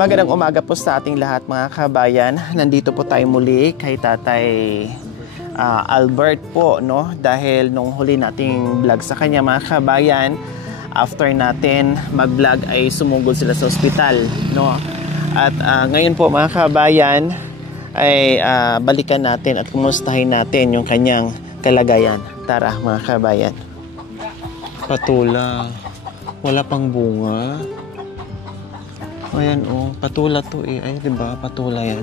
Magandang umaga po sa ating lahat mga kabayan. Nandito po tayo muli kay Tatay Albert po, no? Dahil nung huli nating vlog sa kanya mga kabayan, after natin mag-vlog ay sumugod sila sa ospital, no? At ngayon po mga kabayan ay balikan natin at kumustahin natin yung kanyang kalagayan. Tara mga kabayan. Patula. Wala pang bunga. Ayan oh, patula to eh. Ay, diba? Patula yan.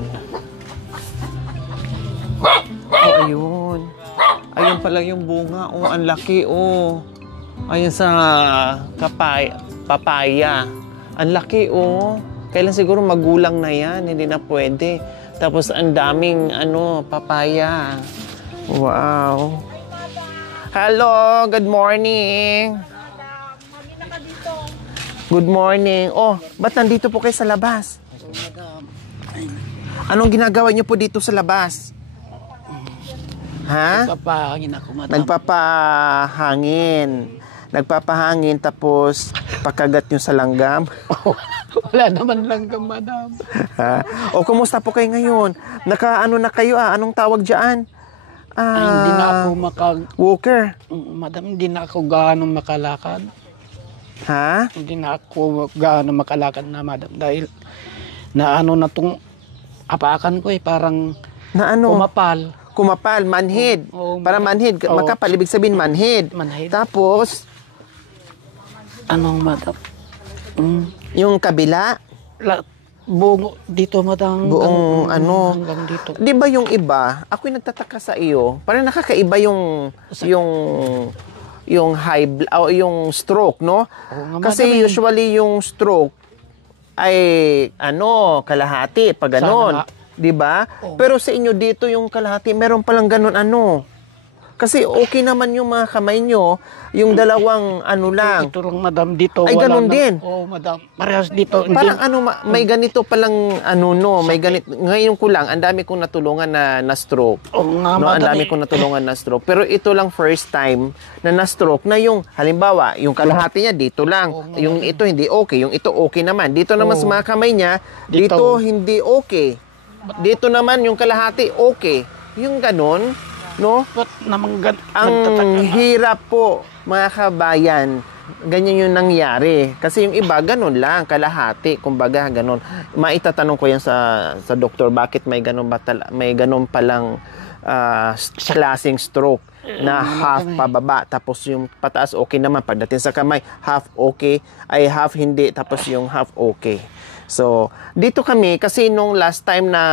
Oh, ayun. Ayun pala yung bunga. Oh, ang laki oh. Ayun sa papaya. Ang laki oh. Kailan siguro magulang na yan. Hindi na pwede. Tapos ang daming papaya. Wow. Hello, good morning. Good morning. Oh, ba't nandito po kayo sa labas? Anong ginagawa niyo po dito sa labas? Ha? Nagpapahangin ako, madam. Nagpapahangin. Nagpapahangin tapos pagkagat niyo sa langgam? Wala naman langgam, madam. Ha? O, kumusta po kayo ngayon? Naka-ano na kayo Anong tawag dyan? Ay, hindi na ako walker. Madam, hindi na ako gaano makalakad. Ha? Hindi na ako gaano makalakad na, madam. Dahil na na tong apakan ko parang kumapal. Kumapal, manhid. Para manhid. Makapal, ibig sabihin manhid. Tapos, madam? Yung kabila? Buong dito, madam. Buong hanggang dito. Di ba yung iba, ako'y nagtataka sa iyo, parang nakakaiba yung high o yung stroke, no? Kasi usually yung stroke ay kalahati pag ganon, 'di ba? Pero sa inyo dito yung kalahati, meron palang ganon Kasi okay naman yung mga kamay nyo, yung dalawang lang. Ito lang, madam, dito. Ay, ganun din. Oo, madam. Parehas dito. Parang may ganito palang may ganito. Ngayon ko lang, ang dami kong natulungan na stroke. Oo nga, no, madam. Ang dami kong natulungan na stroke. Pero ito lang first time na stroke na yung, halimbawa, yung kalahati niya dito lang. Yung ito hindi okay, yung ito okay naman. Dito naman sa mga kamay niya, dito hindi okay. Dito naman yung kalahati okay. Yung ganon, no? Ang hirap po, mga kabayan. Ganyan yung nangyari. Kasi yung iba, ganun lang, kalahati. Kumbaga, ganun. Maitatanong ko yan sa doktor, bakit may ganun palang klaseng stroke na half pababa. Tapos yung pataas, okay naman. Pagdating sa kamay, half okay, ay half hindi. Tapos yung half okay. So, dito kami, kasi nung last time na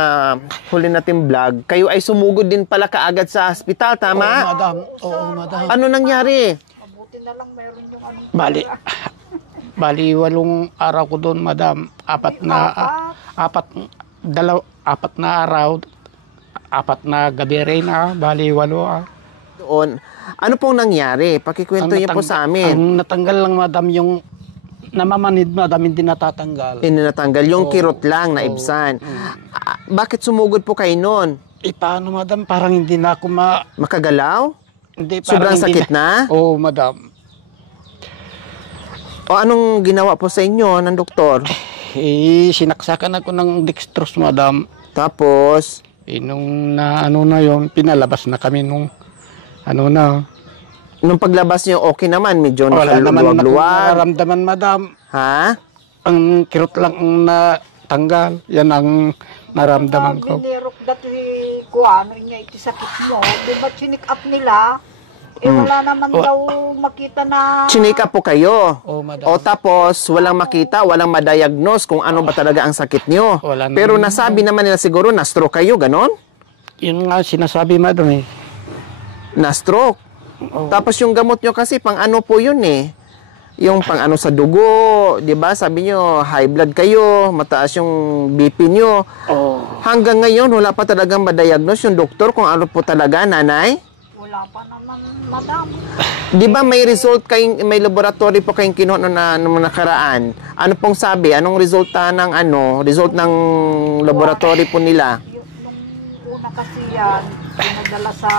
huli natin vlog, kayo ay sumugod din pala kaagad sa hospital, tama? Oo, madam. Oo, madam. Ano nangyari? Mabuti na lang meron yung Bali, 8 araw ko doon, madam. 4 na araw, 4 na gabi rin, Bali, 8, Doon. Ano pong nangyari? Pakikwento niyo po sa amin. Ang natanggal lang, madam, yung namamanid, madam, hindi natatanggal. Hindi natanggal. Yung kirot lang na ibsan. Bakit sumugod po kayo noon? Paano, madam? Parang hindi na ako makagalaw? Hindi, sobrang sakit na? Oo, madam. O anong ginawa po sa inyo ng doktor? Sinaksakan ako ng dextrose, madam. Tapos? Nung na yon, pinalabas na kami nung Nung paglabas niyo, okay naman. Medyo wala naman nakaluwag-luwag. nararamdaman, madam. Ha? Ang kirot lang ang natanggal. Yan ang naramdaman ko. Binirok dati ano niya iti sakit mo. Di ba chinik up nila? Wala naman daw makita na... Chinik up po kayo. Madam. O tapos, walang makita, walang madiagnose kung ano ba talaga ang sakit niyo. Pero nasabi naman nila siguro na stroke kayo, ganon? Yun nga sinasabi, madam Na stroke. Tapos yung gamot nyo kasi pang po yun yung pang sa dugo, 'di ba? Sabi nyo high blood kayo, mataas yung BP nyo. Hanggang ngayon wala pa talagang ma-diagnose yung doktor kung ano po talaga, nanay? Wala pa naman, madam. 'Di ba may result may laboratory po kayong kinuha nung nakaraan? Ano pong sabi? Anong resulta ng result ng laboratory po nila? Nung una kasi yan, pinadala sa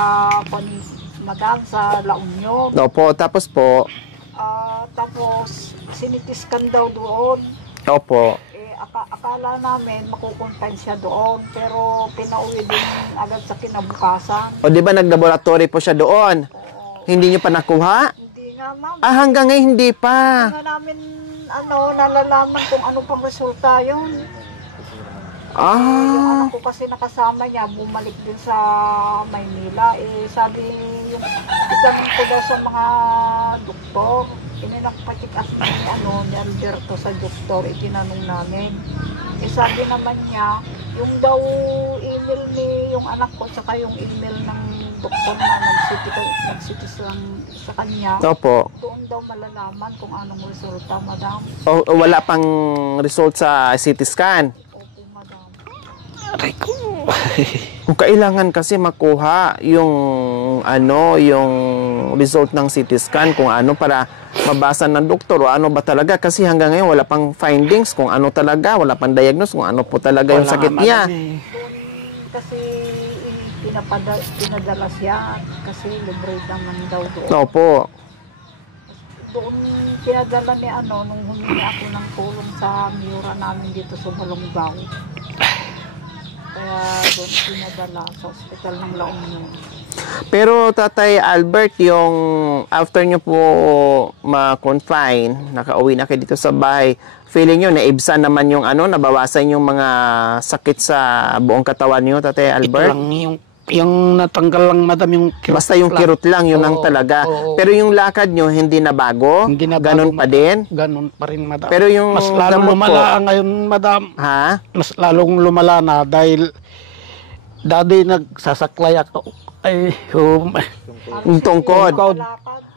madam sa La Union. Opo, tapos po? Tapos sinitiskan daw doon. Opo. akala namin makukonfine siya doon, pero pinauwi din agad sa kinabukasan. O di ba nag-laboratory po siya doon? Oo. Hindi niyo pa nakuha? Hindi nga, ma'am. Hanggang ngayon hindi pa. Ano namin, nalalaman kung ano pang resulta yun. Yung anak ko kasi nakasama niya, bumalik din sa Maynila. Sabi, yung itanong ko daw sa mga doktor, ininakpatik as ni Alberto sa doktor, itinanong namin. Sabi naman niya, yung daw email ni yung anak ko, saka yung email ng doktor na nagsitis lang sa kanya, Opo. doon daw malalaman kung anong resulta, madam. O wala pang result sa CT scan. Opo, madam. Aray ko. Kung kailangan kasi makuha yung yung result ng CT scan kung ano para mabasa ng doktor o ano ba talaga kasi hanggang ngayon wala pang findings kung ano talaga, wala pang diagnose kung ano po talaga yung sakit niya. Doon kasi pinadala siya kasi libre naman daw doon. Opo. Doon pinadala ni nung humingi ako ng tulong sa Miura namin dito sa Balongaw. Kaya doon pinadala sa ospital ng La Union. Pero Tatay Albert, yung after nyo po ma-confine, nakauwi na kayo dito sa bahay, feeling nyo naibsan naman yung nabawasan yung mga sakit sa buong katawan nyo, Tatay Ito Albert? lang yung natanggal lang, madam, yung kirot. Basta yung kirot lang, yun lang Oo, talaga. oo. Pero yung lakad nyo, hindi na bago? Hindi na bago, Ganon pa din? Ganon pa rin, madam. Pero yung mas lalong gamot lumala po- ngayon, madam. Ha? Mas lalong lumala na dahil dati nagsasaklay ako. Ay, Yung tungkod. Lakad.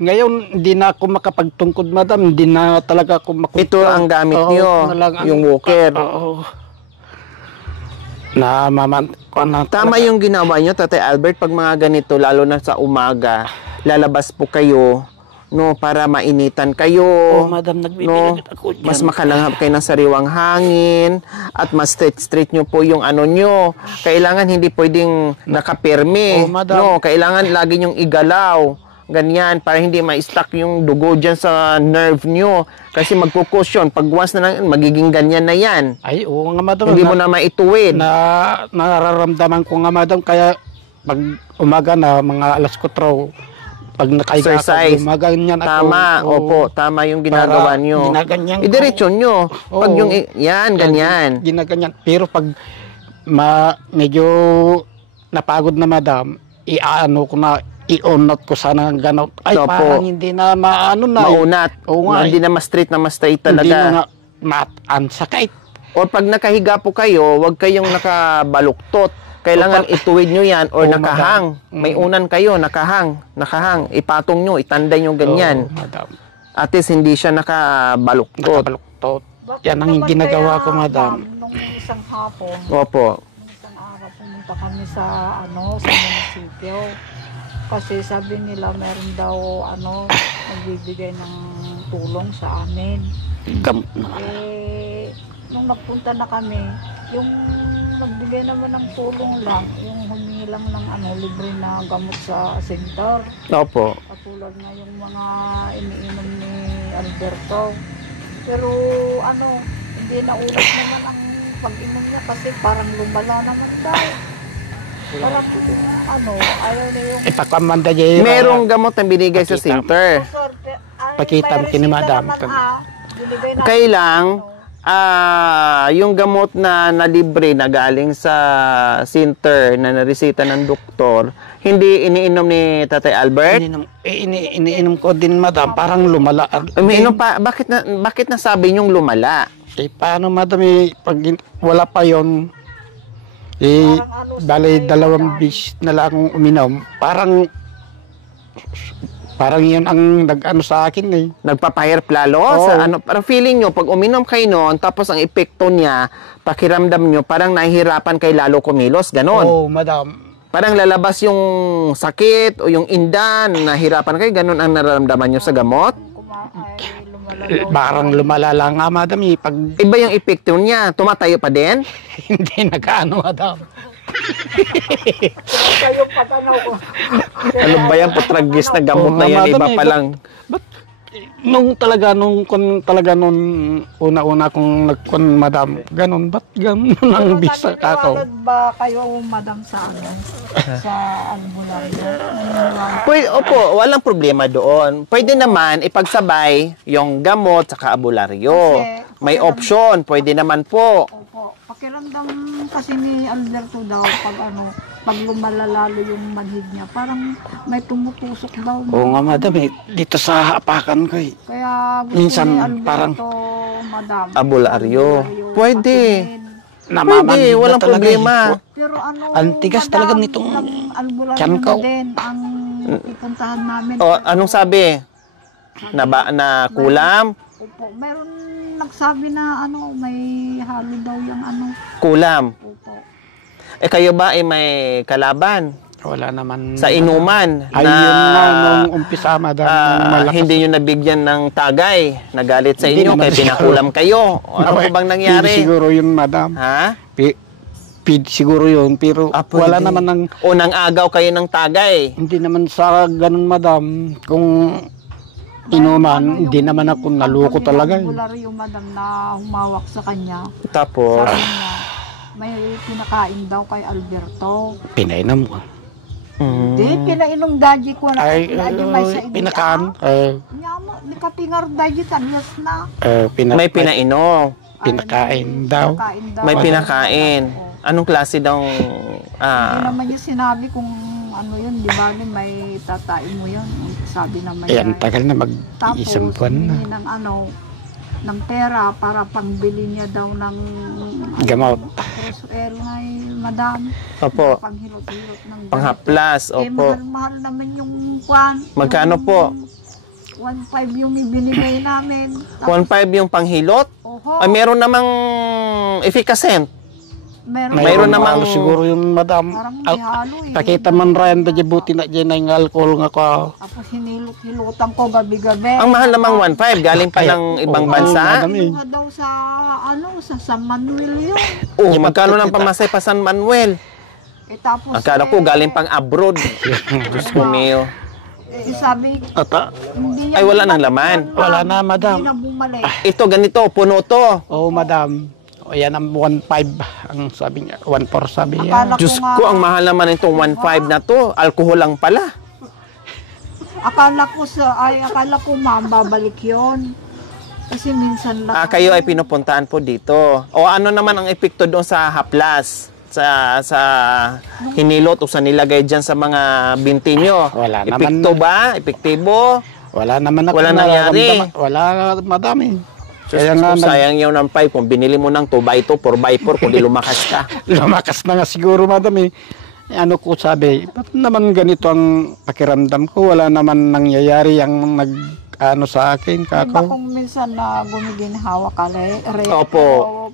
ngayon, hindi na ako makapagtungkod, madam. Hindi na talaga ako makunta. Ito ang gamit Oo, nyo, ito na lang ang- yung walker. Oo. Na Tama yung ginawa nyo, Tatay Albert, pag mga ganito, lalo na sa umaga, lalabas po kayo, para mainitan kayo. Oo, madam, nagbibigay ako dyan. Mas makalanghap kayo ng sariwang hangin, at mas straight nyo po yung nyo. Kailangan hindi pwedeng nakapirmi. Oo, madam. Kailangan lagi nyong igalaw. Ganyan, para hindi ma-stuck yung dugo dyan sa nerve nyo. Kasi magkukusyon. Pag once na lang, magiging ganyan na yan. Ay, oo nga, madam. Hindi mo na maituwid. Nararamdaman ko nga, madam, kaya pag umaga na, mga alas 4, pag nakahiga Exercise. ako, gumaganyan ako. Tama, Oo. opo, tama yung ginagawa Para nyo. ginaganyan ko. Idiretso nyo. Pag Oo. yung, yan, ganyan. Ginaganyan. Pero pag medyo napagod na, madam, ko na, i-on-out ko sana ng gano'n. Ay, Opo. parang hindi na maano na. Maunat. Oo nga. Hindi na ma-straight talaga. Hindi na ansakit. Or pag nakahiga po kayo, huwag kayong nakabaluktot. Kailangan ituwid nyo yan or Oo, nakahang. madam. May unan kayo, nakahang. Ipatong nyo, itanday nyo ganyan. Oo, madam. At least hindi siya nakabaluktot. Nakabaluktot. Bakit Yan ang naman ginagawa kaya, ko, madam. Nung isang hapon, Opo. nung isang araw, pumunta kami sa munisipyo. Kasi sabi nila meron daw nagbibigay ng tulong sa amin. Gamot na. Nung nagpunta na kami, yung nagbigay naman ng tulong lang, yung humingi lang ng libre na gamot sa center. Opo. Katulad nga yung mga iniinom ni Alberto. Pero hindi na ulit naman ang pag-inom niya kasi parang lumala naman daw. Parang ayaw na yung... Ipakamanda niya. Merong gamot na binigay sa Pakita. center. Pakita mo kini madam. Kailang yung gamot na libre na galing sa center na naresita ng doktor, hindi iniinom ni Tatay Albert? Iniinom ko din, madam. Parang lumala. Umiinom pa, bakit nasabi niyong lumala? Paano, madam, pag wala pa yon bali 2 bis na lang akong uminom. Parang yun ang nag-ano sa akin eh. Nagpapahirap lalo? Oo. Sa parang feeling nyo, pag uminom kayo noon, tapos ang epekto niya, pakiramdam nyo, parang nahihirapan kayo lalo kumilos, ganon. Oo, madam. Parang lalabas yung sakit o yung indan, nahirapan kayo, ganon ang nararamdaman nyo sa gamot? Parang lumala lang nga, madam. Pag Iba yung epekto niya, tumatayo pa din? hindi nag-ano, madam. Kayo pag ko. Ano ba yan, putragis na gamot na yan, iba pa lang. Ba't nung talaga nung una-una kong nagkon madam, ganon, ba't ganon ang bisa ka ako? Naniniwala ba kayo, madam, sa ano? Sa albularyo? Naniniwala? Pwede, opo, walang problema doon. Pwede naman ipagsabay yung gamot sa abularyo. Kasi- May option, pwede naman po. Opo. Pakiramdam kasi ni Alberto daw pag lumalalalo yung manhid niya, parang may tumutusok daw. Oo nga madam, dito sa hapakan ko eh. Kaya gusto Minsan ni Alberto, parang madam. Abularyo. Pwede. patingin. Pwede, walang problema. Pero ano, Ang tigas madam, talaga nitong ng albularyo tiyan ko. na din ang pupuntahan namin. O, anong sabi? Na kulam? Opo, meron nagsabi na may halo daw yung Kulam. Opo. Kayo ba ay may kalaban? Wala naman. Sa inuman Ay, yun nga, nung umpisa madam, nung malakas. hindi nyo nabigyan ng tagay, nagalit sa Hindi inyo, naman kaya siguro. pinakulam kayo. Ano po bang nangyari? Pwede siguro yun madam. Ha? Siguro yun, pero Pwede. wala naman ng, O nang agaw kayo ng tagay? hindi naman sa ganun madam, kung inuman, hindi naman ako naluko talaga. Yung albularyo, madam, na humawak sa kanya. Tapos, Sabi niya, may pinakain daw kay Alberto. Pinainom ko. Di, pinainom daddy ko na. Ay, may sa inyo. pinakaan. Nyama, di ka pingar daddy tanyas na. may pinainom, Pinakain daw. Pinakain daw. may pinakain. Anong klase daw? Hindi naman niya sinabi kung ano yun, di ba? May tatain mo yun. Sabi naman Eh, niya. ang tagal na Tapos, mag-isang buwan na. humingi ng pera para pangbili niya daw ng Gamot. Crusoel nga madam. Opo. Panghilot-hilot ng gamot. Panghaplas, Eh, opo. mahal-mahal naman yung kwan. Magkano Yung po? 1.5 yung ibinigay namin. 1.5 yung panghilot? Oho, Ay, meron namang efficacent. meron namang- siguro yung madam. parang may halo eh. Pakita man rin na buti na dyan ang alcohol nga ko. Tapos hinilot-hilutan ko gabi-gabi. Ang mahal namang 1.5, galing pa Ay, ng ibang oo, bansa. madam eh. Kinuha daw sa San Manuel yun. Oh, magkano lang pamasay pa San Manuel? Tapos Akala ko galing pang abroad. Diyos ko mio. sabi, Ata, hindi niya Ay, wala nang laman. Wala na, madam. Hindi na bumalik. Ito, ganito, puno to. Oo, madam. O, yan ang 1.5 ang sabi niya. 1.4 sabi niya. Akala Diyos nga- ko, ang mahal naman itong 1.5 na to. Alcohol lang pala. Akala ko ma'am, babalik yon. Kasi minsan lang. Kayo ay pinupuntahan po dito. O ano naman ang epekto doon sa haplas? Sa hinilot o sa nilagay dyan sa mga binti nyo? Wala naman. Epekto ba? Epektibo? Wala naman ako. Wala nangyari. nararamdaman. Wala, madami. Kaya nga, sayang yung ng 5 kung binili mo ng 2x2, 4x4 kung di lumakas ka. Lumakas na nga siguro, madam eh. Ano ko sabi, ba't naman ganito ang pakiramdam ko? Wala naman nangyayari ang sa akin, Diba kako. kung minsan na gumiginhawa ka, Opo. o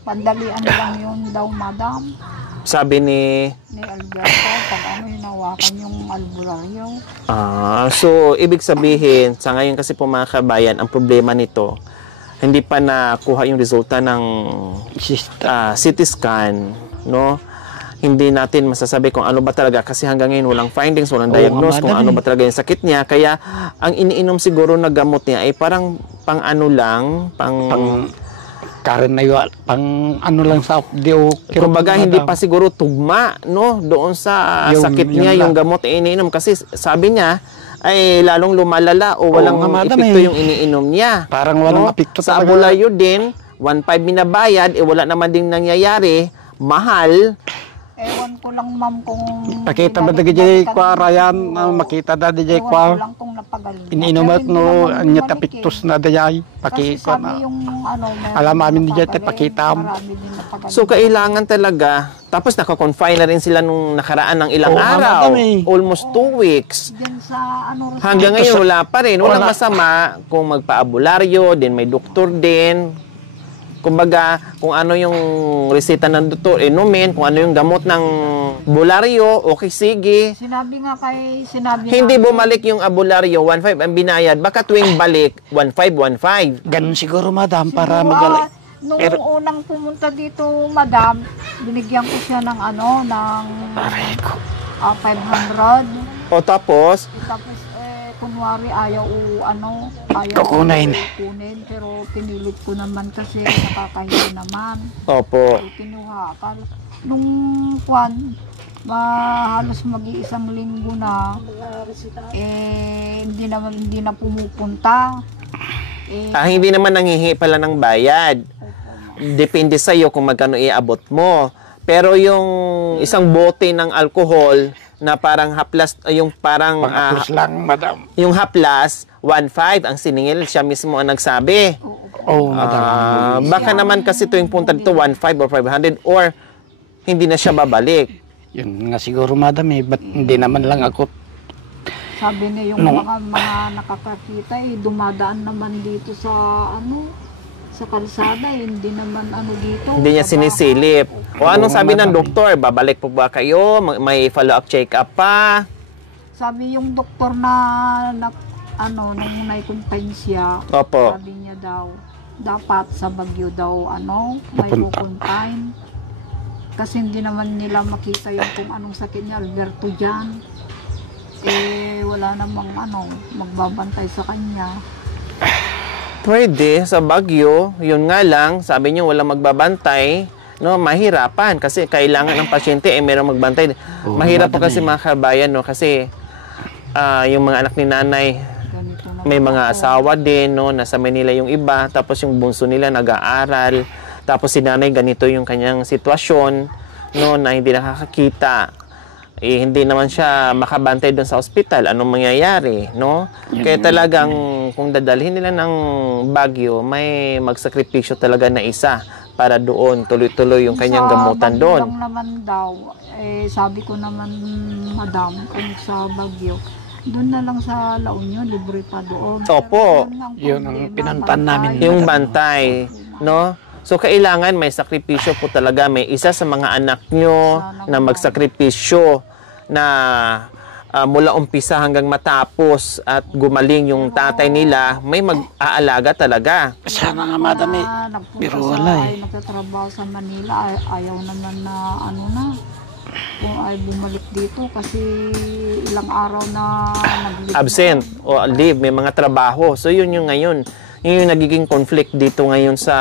pandalian lang yun daw, madam. Sabi ni... Ni Alberto, pag hinawakan yung albularyo. So, ibig sabihin, sa ngayon kasi po mga kabayan, ang problema nito, hindi pa nakuha yung resulta ng CT scan, no? Hindi natin masasabi kung ano ba talaga kasi hanggang ngayon walang findings, walang diagnose kung ano ba talaga yung sakit niya. Kaya ang iniinom siguro na gamot niya ay parang pang ano lang, pang Karen na yun, pang ano lang sa kumbaga hindi pa siguro tugma, no? Doon sa sakit niya, yung gamot ay iniinom. Kasi sabi niya, ay lalong lumalala o walang epekto yung iniinom niya. Parang walang epekto Sa talaga. abularyo din, 1.5 binabayad, wala naman ding nangyayari, mahal. Ewan ko lang, ma'am, kung... Pakita ba na DJ kwa Ryan, makita na DJ Ewan ko kwa. lang kung napagaling. Iniinumat Pero no, hindi naman anya bumalik tapiktos eh. na dayay. Kasi Pakita sabi na. yung meron Alam namin di dyan, napagaling, pakita mo. marami din napagaling. So, kailangan talaga. Tapos, nakakonfine na rin sila nung nakaraan ng ilang Oo, araw. madami. Almost 2 weeks. Diyan sa Hanggang Dito ngayon, sa- wala pa rin. Walang Wala. masama kung magpa-abularyo, din may doktor din. Kumbaga, kung ano yung reseta ng doktor, inumin. Kung ano yung gamot ng bularyo, okay, sige. Sinabi Hindi bumalik yung abularyo, 1.5 ang binayad. Baka tuwing balik, 1.5, 1.5. Ganun siguro, madam, para Siguro, magalay. Nung Pero- unang pumunta dito, madam, binigyan ko siya ng ng Aray ko. 500. O tapos, Tapos, kunwari ayaw Kukunin. kunin, pero pinilit ko naman kasi nakakahiya naman. Opo. Ay, kinuha. Nung halos mag-iisang linggo na, hindi na pumupunta. Hindi naman nanghihi pala ng bayad. Depende sa iyo kung magkano iabot mo. Pero yung isang bote ng alcohol na parang haplas, yung parang Pangapos lang, madam. yung haplas 1.5 ang siningil, siya mismo ang nagsabi. Oo, madam. Baka naman kasi tuwing punta dito 1.5 or 500 or hindi na siya babalik. Yun nga siguro, madam, ba't hindi naman lang ako. Sabi niya yung mga nakakakita dumadaan naman dito sa sa kalsada, hindi naman dito. Hindi niya sa sinisilip. O anong Oo, sabi ng madami. doktor? Babalik po ba kayo? May follow-up check-up pa? Sabi yung doktor na nung nai-confine Opo. sabi niya daw, dapat sa Baguio daw, may Papunta. confine. Kasi hindi naman nila makita yung kung anong sakit niya, Alberto dyan. Wala namang magbabantay sa kanya. Pwede sa Baguio, yun nga lang, sabi niyo walang magbabantay, no, mahirapan kasi kailangan ng pasyente mayroong magbantay. Oo, Mahirap po madami. kasi mga kabayan, no, kasi yung mga anak ni nanay, Ganito na may lang mga ako. asawa din, no, nasa Manila yung iba, tapos yung bunso nila nag-aaral, tapos si nanay ganito yung kanyang sitwasyon, no, na hindi nakakakita. Hindi naman siya makabantay doon sa ospital. Anong mangyayari, no? Kaya talagang kung dadalhin nila ng Baguio, may magsakripisyo talaga na isa para doon tuloy-tuloy yung kanyang gamutan Baguio doon. lang naman daw, sabi ko naman, madam, kung sa Baguio, doon na lang sa La Union, libre pa doon. Opo. Yun ang problema, pinuntahan namin. bantay. Yung bantay, no? So, kailangan may sakripisyo po talaga. May isa sa mga anak nyo na magsakripisyo na mula umpisa hanggang matapos at gumaling yung tatay nila, may mag-aalaga talaga. Sana nga, madam, Nagpunta pero sa wala nagtatrabaho sa Manila, ayaw naman na kung ay bumalik dito kasi ilang araw na nag-leave Absent o leave, may mga trabaho. So, yun yung ngayon. Yun yung nagiging conflict dito ngayon sa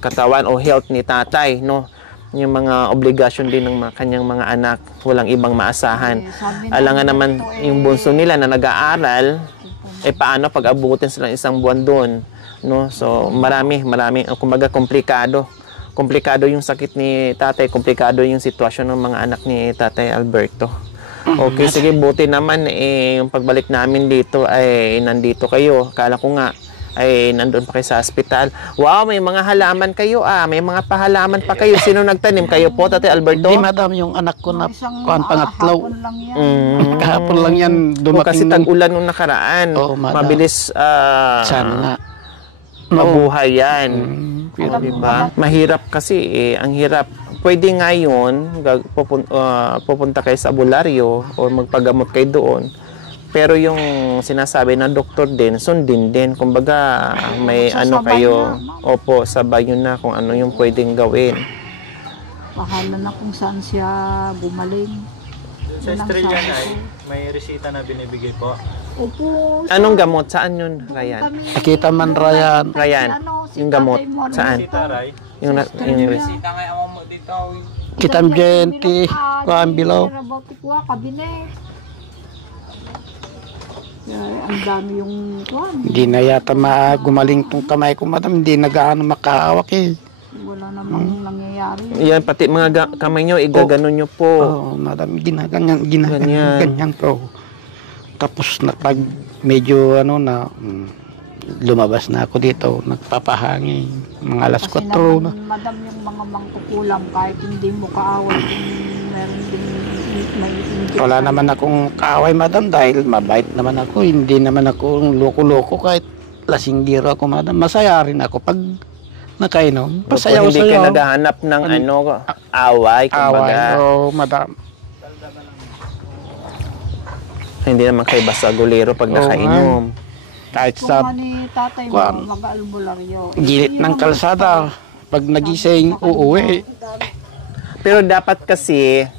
katawan o health ni tatay, no? Yung mga obligasyon din ng kanyang mga anak, walang ibang maasahan. sabi ng Alangan naman doktor, yung bunso nila na nag-aaral, paano pag abutin sila ng isang buwan doon, no? So marami, kumbaga komplikado. Komplikado yung sakit ni tatay, komplikado yung sitwasyon ng mga anak ni Tatay Alberto. Okay, sige, buti naman yung pagbalik namin dito ay nandito kayo. Kala ko nga ay nandun pa kayo sa hospital. Wow, may mga halaman kayo may mga pahalaman pa kayo. Sino nagtanim? Kayo po, Tatay Alberto? Hindi, madam, yung anak ko na pangatlo. hapon lang yan. Kahapon lang yan Kasi dumating. tag-ulan nung nakaraan. Oo, madam. Mabilis Sana nga. mabuhay yan. Pero Diba? Mahirap kasi ang hirap. Pwede ngayon pupunta kayo sa albularyo o magpagamot kayo doon. Pero yung sinasabi ng doktor din, sundin din. Kumbaga, may Sasabay kayo. na. Opo, sabay nyo na kung ano yung pwedeng gawin. Bahala na kung saan siya gumaling. Sa Yun ang Estrella sabi na ko. may resita na binibigay po. Opo. Anong gamot? Saan yun, Ryan? Nakita man, Ryan. Ryan, yung gamot. Saan? Resita, Ray. Yung Kitam jenti, kaambilaw. Kabinet. Ang dami yung kuwan. Hindi na yata gumaling tong kamay ko, madam. Hindi na gaano makahawak Wala namang nangyayari. Yan, pati mga kamay nyo, igaganon nyo po. Oo, madam, ginaganyan Ganyan. ko. Tapos pag medyo lumabas na ako dito, nagpapahangin. Mga alas 4 Kasi na. naman, madam, yung mga mangkukulam, kahit hindi mo kaaway, kung meron din may inject. Wala naman akong kaaway, madam, dahil mabait naman ako. Hindi naman ako loko-loko kahit lasinggiro ako, madam. Masaya rin ako pag nakainom. Opo, hindi kayo Pasayaw-sayaw. naghahanap ng away, kumbaga. Oo, madam. Hindi naman kayo basta gulero pag Oo, nakainom. Kahit Kung sa ni tatay mo, Kuwan. mag-albularyo. gilid ng kalsada, pag nagising, uuwi. Pero dapat kasi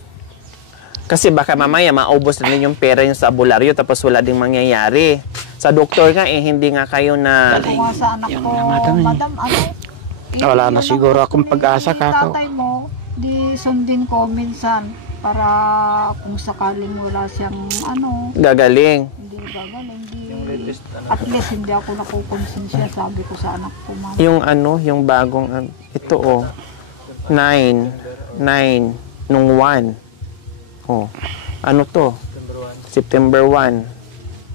baka mamaya maubos na rin yung pera yung sa albularyo tapos wala ding mangyayari. Sa doktor nga, hindi nga kayo na... Ako nga sa anak Yun ko, nga, madam, eh. madam, ano? Wala na siguro akong pag-asa, kako. Tatay mo, di sundin ko minsan para kung sakaling wala siyang ano, Gagaling. hindi gagaling, at least hindi ako nakukonsensya, sabi ko sa anak ko, ma'am. Yung ano, yung bagong... ito, 9, nung 1. Oh, ano to? September 1.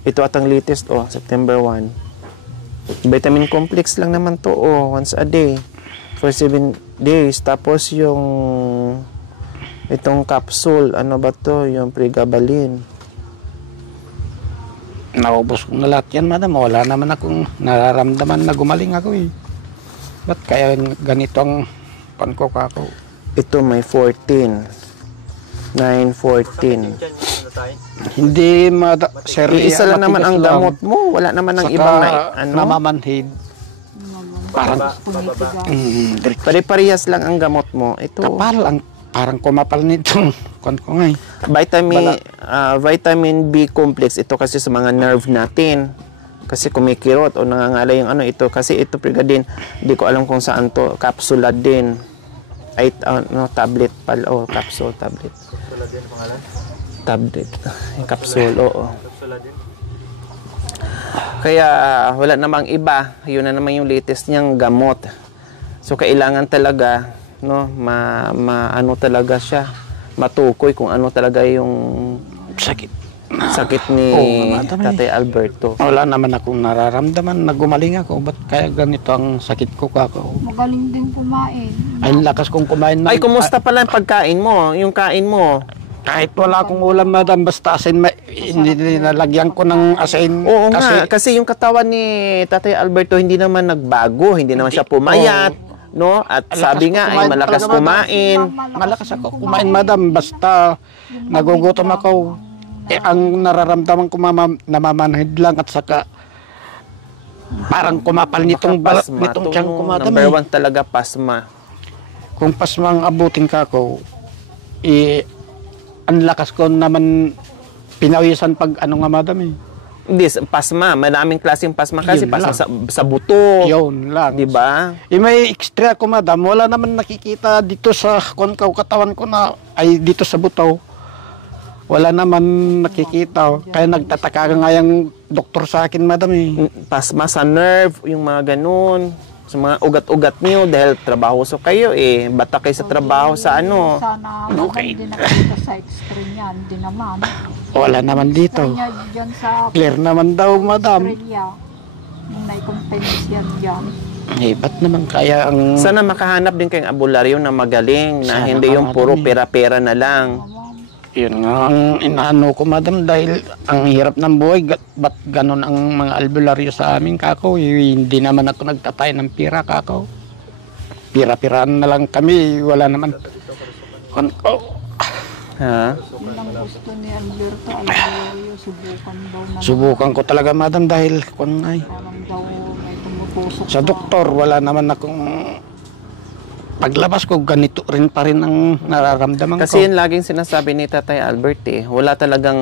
Ito atang latest, September 1. Vitamin complex lang naman to, once a day. For 7 days. Tapos yung itong capsule, ano ba to? Yung pregabalin. Naubos ko na lahat yan, madam. Wala naman akong nararamdaman na gumaling ako eh. Ba't kaya ganito ang pan ko, kako? Ito may 14. 9-14. Hindi, sir. Isa lang naman ang gamot mo. Wala naman ang ibang namamanhid. Parang, pare-parehas lang ang gamot mo. Ito. kapal, parang kumapal nitong kon ko nga eh. Vitamin B complex. Ito kasi sa mga nerve natin. Kasi kumikirot o nangangala yung ano ito. Kasi ito Pregadin, hindi ko alam kung saan to. Capsula din. Ay, tablet pala. Capsule, tablet. Capsula din pangalan? Tablet. Capsule, oo. Capsula din. Kaya wala namang iba. Yun na naman yung latest niyang gamot. So kailangan talaga ano talaga siya, matukoy kung ano talaga yung sakit ni Tatay Alberto. Wala naman akong nararamdaman na gumaling ako. Ba't kaya ganito ang sakit ko, kako? Magaling din kumain. Ay, lakas kong kumain. Ay, kumusta pala ang pagkain mo? Yung kain mo? Kahit wala akong ulam, madam, basta asin, hindi nalagyan ko ng asin. Oo nga, kasi yung katawan ni Tatay Alberto hindi naman nagbago, hindi naman siya pumayat, no? At sabi nga ay malakas kumain. Malakas ako kumain, madam, basta nagugutom ako. Ang nararamdaman ko, namamanhid lang at saka parang kumapal nitong tiyan ko, madam. Number 1 talaga, pasma. Kung pasma ang abutin ka ko, ang lakas ko naman pinawisan pag ano nga, madam eh. Hindi, pasma. Maraming klaseng pasma kasi Yun pasma sa buto. Yun lang. Di ba? May extra ko, madam. Wala naman nakikita dito sa katawan ko na ay dito sa buto. Wala naman nakikita. Kaya nagtataka nga yung doktor sa akin, madam eh. Pasma sa nerve, yung mga ganun. Sa mga ugat-ugat niyo dahil trabaho so kayo bata kayo sa trabaho sa ano. Sana okay. Hindi nakita sa extreme yan, hindi naman. Wala naman dito. Dyan sa Clear naman daw, madam. Australia, nung nai-compensya yan dyan. Ba't naman kaya ang... Sana makahanap din kayong albularyo na magaling, na Sana hindi yung puro pera-pera na lang. Yun nga ang inaano ko, madam, dahil ang hirap ng buhay. Ba't ganun ang mga albularyo sa amin, kako? Hindi naman ako nagtatay ng pira, kako. Pira-piraan na lang kami, wala naman. Ha? Yun ang gusto ni Alberto, albularyo, subukan daw na. Subukan ko talaga, madam, dahil ay, Parang daw may tumutusok sa doktor, wala naman akong... Paglabas ko, ganito rin pa rin ang nararamdaman ko. Kasi yun laging sinasabi ni Tatay Albert wala talagang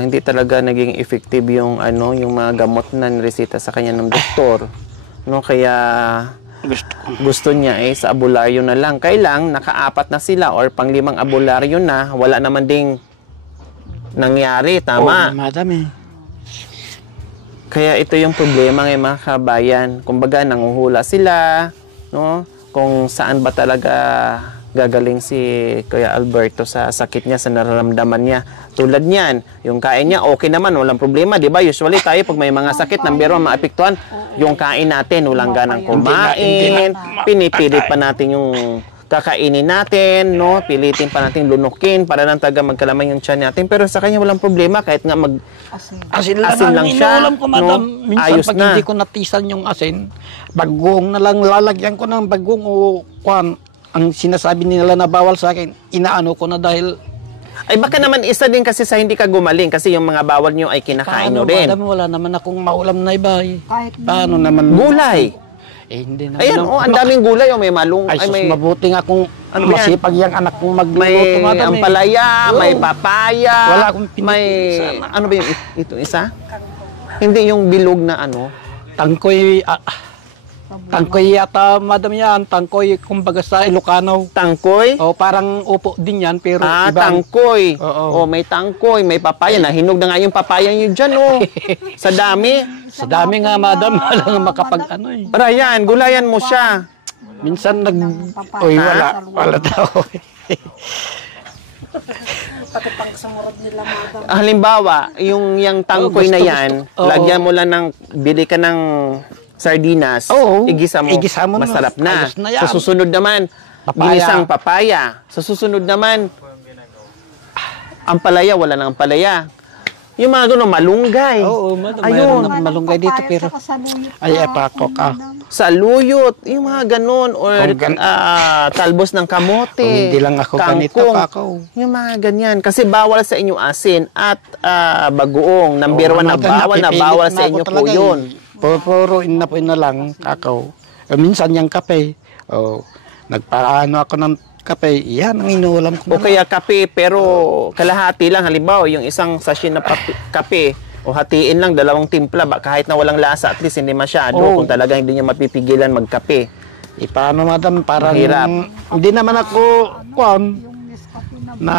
hindi talaga naging effective yung yung mga gamot na niresita sa kanya ng doktor. No, kaya gusto niya sa abularyo na lang. Kailang naka-4 na sila or pang-5 abularyo na, wala naman ding nangyari, tama? Madam Kaya ito yung problema ng mga kabayan. Kumbaga nanguhula sila, no? Kung saan ba talaga gagaling si Kuya Alberto sa sakit niya, sa nararamdaman niya. Tulad niyan, yung kain niya okay naman, walang problema, 'di ba? Usually tayo pag may mga sakit, number 1 maapektuhan, yung kain natin, walang ganang kumain, pinipilit pa natin yung kakainin natin, no? Pilitin pa natin lunukin para lang taga magkalaman yung tiyan natin. Pero sa kanya walang problema kahit nga asin lang siya. Inuulam ko, madam. No? Minsan Ayos pag na. hindi ko natisan yung asin, bagong na lang lalagyan ko ng bagong o kwan. Ang sinasabi nila na bawal sa akin, inaano ko na dahil... Ay baka naman isa din kasi sa hindi ka gumaling kasi yung mga bawal nyo ay kinakain nyo rin. Madam, wala naman akong maulam na iba eh. Kahit Paano naman? Gulay. Hindi naman. Ayan, ang daming gulay. May malung. Ay, Ay, may... mabuti nga kung Ano ba yan? Masipag yung anak kong magluto, May madam. ampalaya, Oo. may papaya. Wala akong may pinipili sana. ano ba yung ito isa? Hindi yung bilog na ano. Tangkoy, tangkoy yata, madam yan. Tangkoy, kumbaga sa Ilocano. Tangkoy. O, parang upo din yan, pero ibang... Tangkoy. Oo. Oh, may tangkoy, may papaya. Nahinog na nga yung papaya nyo dyan, oh. Sa dami. Sa dami nga, madam, walang makapag ano eh. Ryan, gulayan mo siya. Minsan Uy, wala daw. Pati pang sumurot nila, madam. Halimbawa, yung tangkoy Oh, na gusto, yan, gusto. Oo. lagyan mo lang bili ka ng sardinas, Oo. igisa mo, na. masarap na. Ayos na yan. Sa susunod naman, Papaya. ginisang papaya. Sa susunod naman, ampalaya, wala nang ampalaya. Yung mga gano'n, malunggay. Oo, madam, Ayun. mayroon na malunggay dito, pero... Ay, epako ka. Sa luyot, yung mga gano'n, or Kung talbos ng kamote, Kung hindi lang ako ganito, kangkong. Pako. Yung mga ganyan. Kasi bawal sa inyo asin at bagoong. Number one na bawal sa inyo po yun. Puro na po na lang, kakaw. Minsan yung kape. Nagpaano ako ng kape, yan ang inuulam ko. O kaya kape, pero kalahati lang. Halimbawa, yung isang sachet na kape, o hatiin lang, 2 timpla, kahit na walang lasa, at least hindi masyado. Oo. Kung talaga hindi niya mapipigilan magkape. Paano, madam? Parang Mahirap. hindi naman ako, na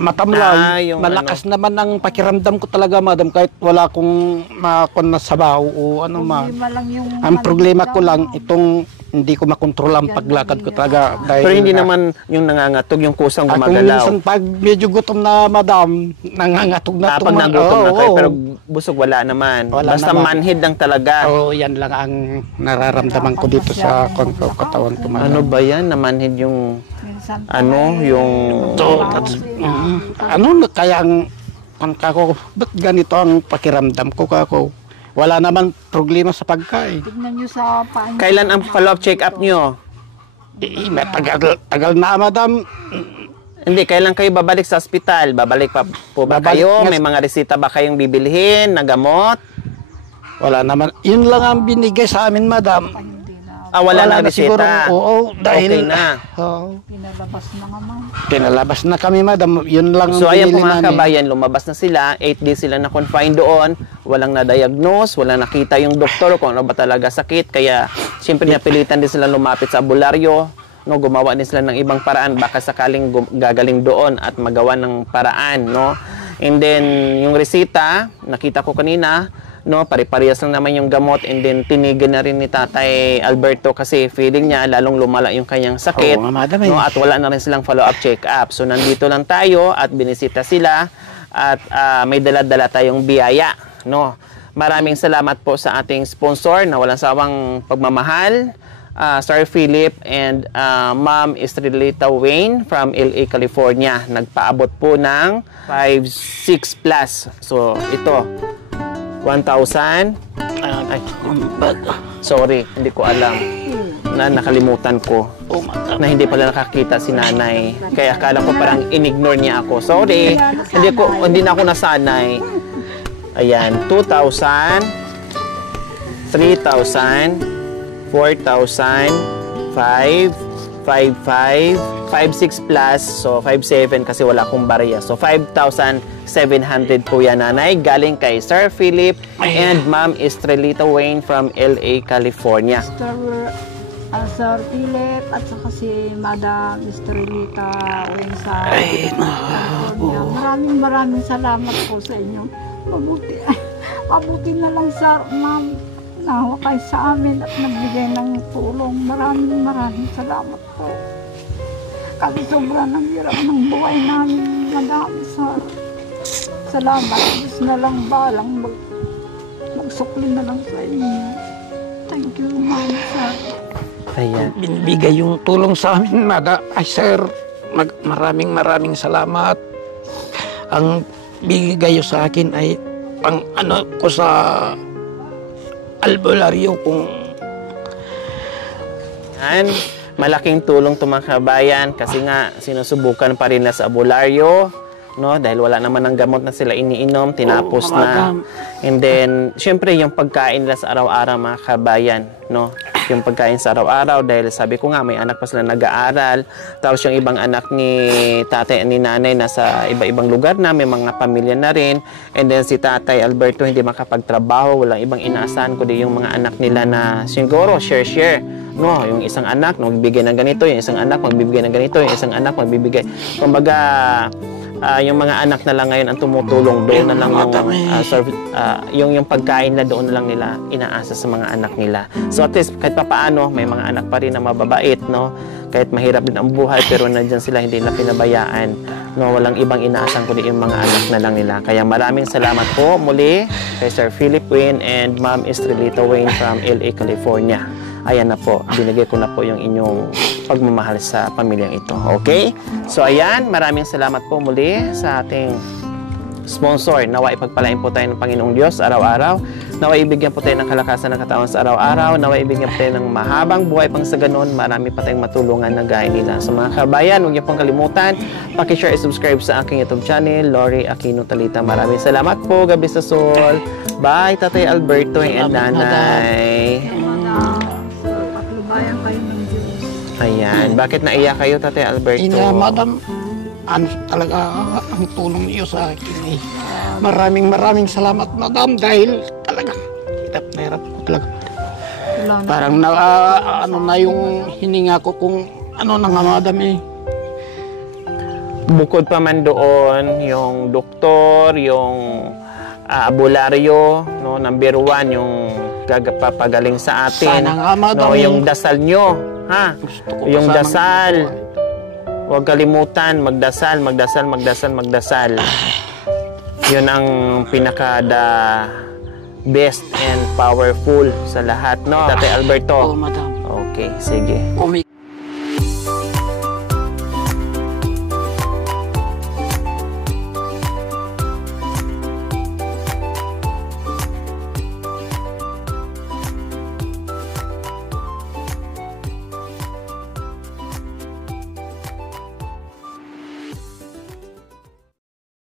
matamlay. Yung Malakas naman ang pakiramdam ko talaga, madam, kahit wala akong makon na sabaw o ano ma. Ang problema ko lang, itong hindi ko makontrol ang paglakad ko talaga. Dahil Pero hindi naman yung nangangatog, yung kusang Kung gumagalaw. minsan pag medyo gutom na, madam, nangangatog na Pag nagutom na kayo, pero busog wala naman. Wala Basta naman. manhid lang talaga. Oo, yan lang ang nararamdaman ko dito sa katawan ko, madam. Ano ba yan? Namanhid yung yung... Ano na kaya ang kako, ba't ganito ang pakiramdam ko, kako? Wala naman problema sa pagkain. Tignan nyo sa paan. Kailan ang follow-up check-up nyo? Tagal na, madam. Hindi, kailan kayo babalik sa ospital? Babalik pa po ba Babalik kayo? nga- May mga resita ba kayong bibilhin na gamot? Wala naman. Yun lang ang binigay sa amin, madam. Wala na siguro. resita. Oo, dahil... Okay na. Oo. Pinalabas na naman. Pinalabas na kami, madam. Yun lang ang So ayan po binili mga namin. kabayan, lumabas na sila, 8 days sila na-confine doon, walang na-diagnose, walang nakita yung doktor kung ano ba talaga sakit, kaya siyempre napilitan din sila lumapit sa albularyo, no, gumawa din sila ng ibang paraan, baka sakaling gagaling doon at magawa ng paraan, no. And then, yung resita, nakita ko kanina, no, pare-parehas lang naman yung gamot, and then tinigil na rin ni Tatay Alberto kasi feeling niya lalong lumala yung kanyang sakit, Oo, madam, no, at wala na rin silang follow-up check-up. So nandito lang tayo at binisita sila at may dala-dala tayong biyaya, no. Maraming salamat po sa ating sponsor na walang sawang pagmamahal, Sir Philip and Ma'am Estrelita Wayne from LA, California. Nagpaabot po ng 5-6 plus. So ito 1,000. Ay, sorry, hindi ko alam. Nakalimutan ko. Na hindi pala nakakita si nanay. Kaya akala ko parang in-ignore niya ako. Sorry. Hindi na ako nasanay. Ayan, 2,000, 3,000, 4,000, 5, 5,500, 5,600 plus, so 5,700 kasi wala akong barya. So 5,700 po yan, nanay. Galing kay Sir Philip and Ma'am Estrelita Wayne from LA, California. Sir Philip at saka si Madam Estrelita Wayne sa California. Maraming salamat po sa inyo. Mabuti na lang, sir, ma'am, nahawa kayo sa amin at nagbigay ng tulong. Maraming salamat po. Kasi sobrang ang hirap ng buhay namin, madami, sir. Salamat. Diyos na lang balang magsukli na lang sa inyo. Thank you, ma'am, sir. Ayan. Binibigay yung tulong sa amin, ay sir, maraming salamat. Ang bigay sa akin ay pang ano ko sa albularyo kung Yan. Malaking tulong to mga kabayan kasi nga sinusubukan pa rin na sa albularyo, no, dahil wala naman ng gamot na sila iniinom, tinapos na. And then syempre yung pagkain nila sa araw-araw mga kabayan, no. yung pagkain sa araw-araw dahil sabi ko nga may anak pa sila nag-aaral. Tapos yung ibang anak ni tatay at ni nanay nasa iba-ibang lugar na, may mga pamilya na rin. And then si Tatay Alberto hindi makapagtrabaho, walang ibang inaasahan kundi yung mga anak nila na siguro share. No, yung isang anak magbibigay ng ganito, yung isang anak magbibigay ng ganito, yung isang anak magbibigay. Kumbaga yung mga anak na lang ngayon ang tumutulong doon na lang yung pagkain na doon na lang nila inaasa sa mga anak nila. So at least kahit papaano may mga anak pa rin na mababait, no? Kahit mahirap din ang buhay pero nandiyan sila, hindi nila pinabayaan, no? Walang ibang inaasahan kundi yung mga anak na lang nila. Kaya maraming salamat po muli kay Sir Philip Wayne and Ma'am Estrelita Wayne from LA, California. Ayan na po, binigay ko na po yung inyong pagmamahal sa pamilyang ito. Okay? So ayan, maraming salamat po muli sa ating sponsor. Nawa ipagpalain po tayo ng Panginoong Diyos araw-araw. Nawa ibigyan po tayo ng kalakasan ng katawan sa araw-araw. Nawa ibigyan po tayo ng mahabang buhay pang sa ganun. Marami pa tayong matulungan na gaya nila. So mga kabayan, huwag niyo pong kalimutan, paki-share and subscribe sa aking YouTube channel, Lori Aquino Talita. Maraming salamat po. Gabi sa Sol. Bye, Tatay Alberto and Nanay. Patnubayan kayo ng Diyos. Ayan. Bakit naiyak kayo, Tatay Alberto? Madam, ano talaga ang tulong niyo sa akin eh. Maraming salamat, Madam, dahil talaga hirap na hirap ko talaga. Parang ano na yung hininga ko kung ano na nga, Madam eh. Bukod pa man doon, yung doktor, yung abularyo, no, number 1, yung gagapapagaling sa atin. Sana nga, Madam, no, yung dasal nyo, ha? Yung dasal. Huwag kalimutan, magdasal. Yun ang pinaka-the best and powerful sa lahat, no? Tatay Alberto. Oo, Madam. Okay, sige.